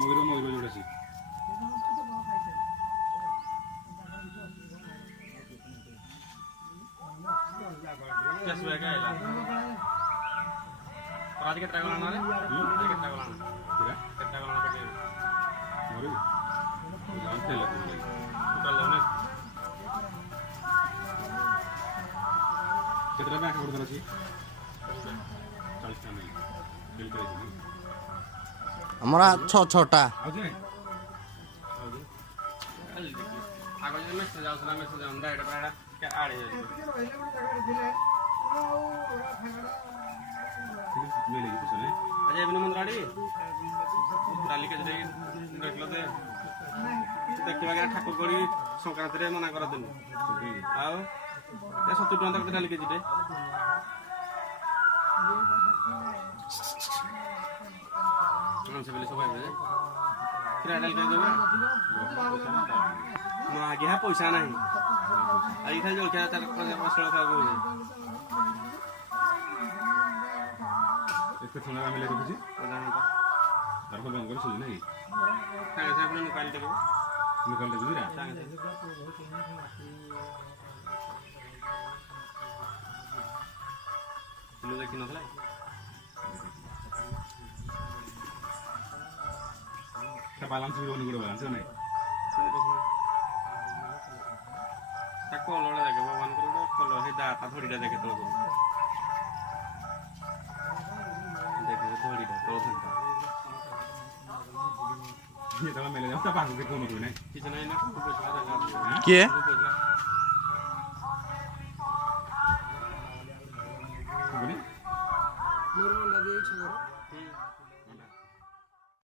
ମୟୂର ଯୋଉଟା ଅଛି कैशबैक आइला और आज कितना गलाना रे आज कितना गलाना पूरा कितना गलाना के मोर जानते लगे टोटल लोने कितना बैंक अकाउंट ଅଛି 40 टा मिल बिल करे हमरा 6टा आउजे आगो जे मैसेज आउसला मैसेज अंदा एटा प्राडा के आड़े मिलेगी कुछ नहीं अजय बिन मंदराड़ी डाली के जे देखलो दे देखिबा के ठाकुर गड़ी संक्रांति रे मना कर दिन आउ ए 70 टका तक डाली के जिते हम से पहले सब आए फिर डाल के देबे ना आगे है पैसा नहीं आई था जो क्या तार मसला था को एक थोड़ा मिले तो कुछ तार को बंद कर सुन नहीं सांगे से अपने निकाल देबे निकाल दे जरा सांगे से लो देखि नथला क्या बैलेंस भी होने को बैलेंस नहीं ताको लोड़ा देखे भगवान को खोलो हे दाता थोड़ीटा देखे तो देखे थोड़ीटा तो घंटा ये तो मिले जाता पास से कौन कोई नहीं किछ नहीं ना पूछला के बोले मोर लगे छोरा